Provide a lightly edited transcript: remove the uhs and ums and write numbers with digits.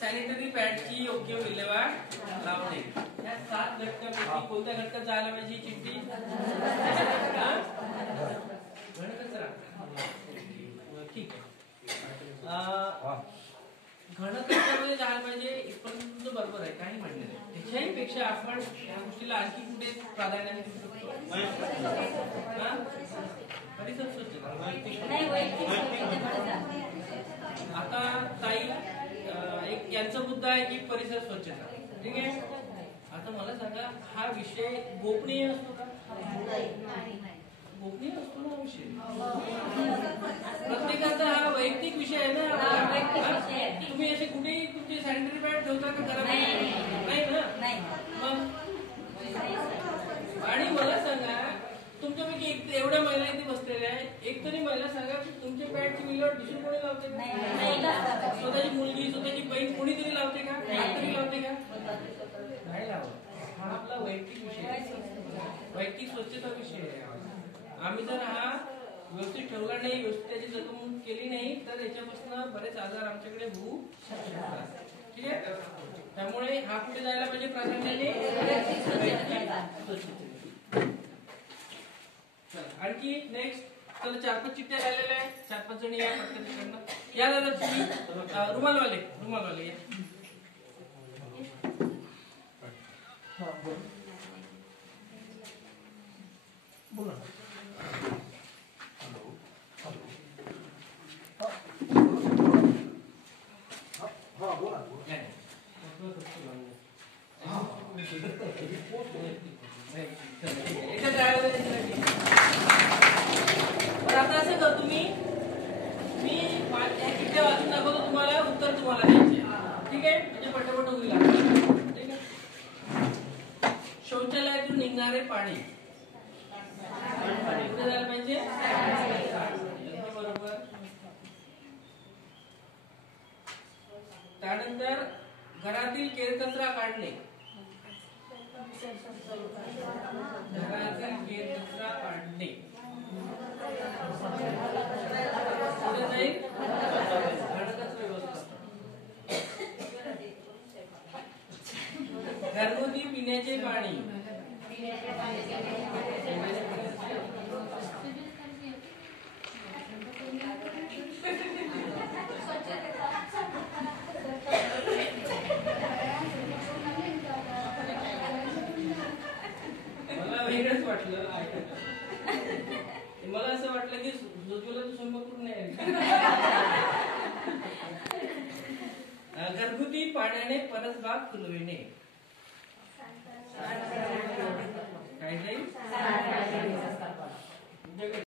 Sanitary पॅडची योग्य विल्हेवाट लावणे. या 7 घटकांपैकी कोणत्या घटकात जायला पाहिजे चिठ्ठी? घनकचरा. ठीक आहे. घनकचऱ्यामध्ये जायला पाहिजे इथपर्यंत तुमचं बरोबर आहे, काही म्हणणे नाही. त्याच्याही पेक्षा आपण या गोष्टीला आणखी कुठे प्राधान्याने देऊ शकतो? परिसर स्वच्छता. आता ताई एक यांचा मुद्दा आहे की परिसर स्वच्छता. ठीक आहे. आता मला सांगा, हा विषय गोपनीय असतो का? गोपनीय असतो ना विषय. प्रत्येकाचा हा वैयक्तिक विषय आहे ना. तुम्ही असे कुठेही तुमची सॅनिटरी पॅड ठेवता का घरात? नाही ना. मग आणि मला सांगा, तुमच्यापैकी एवढ्या महिला इथे बसलेल्या आहे, एक तरी महिला सांगा की तुमच्या पॅडची विल्हेवाट दुसरी कोणी लावते का? स्वतःची मुलगी, स्वतःची बहीण कोणीतरी लावते का? तरी लावते का? नाही लावत. हा आपला वैयक्तिक विषय, वैयक्तिक स्वच्छता विषय आहे. आम्ही जर हा व्यवस्थित ठेवला नाही, व्यवस्थित त्याची जतन केली नाही, तर याच्यापासून बरेच आजार आमच्याकडे होऊ शकतात. ठीक आहे. त्यामुळे हा कुठे जायला पाहिजे प्राधान्याने? आणखी नेक्स्ट. चला 4-5 चिठ्ठ्या राहिलेल्या आहेत. 4-5 जणी या पटकन तिकडनं. या दादा तुम्ही रुमालवाले या. बोला. आता असं करतो मी चिठ्ठ्या वाचून दाखवतो तुम्हाला, उत्तर तुम्हाला द्यायचे. ठीक आहे. म्हणजे पटापट होईल. ठीक आहे. शौचालयातून निघणारे पाणी कुठे जायला पाहिजे? बरोबर. त्यानंतर घरातील केरकचरा काढणे. घरातील केरकचरा काढणे पुढे जाईल घनकचरा व्यवस्थापन. घरगुती पिण्याचे पाणी. मला वेगळंच वाटलं. मला असं वाटलं की ज्योतिला तू स्वयंपाक करून नाही. घरगुती पाण्याने परसबाग फुलविणे. काय जाईल?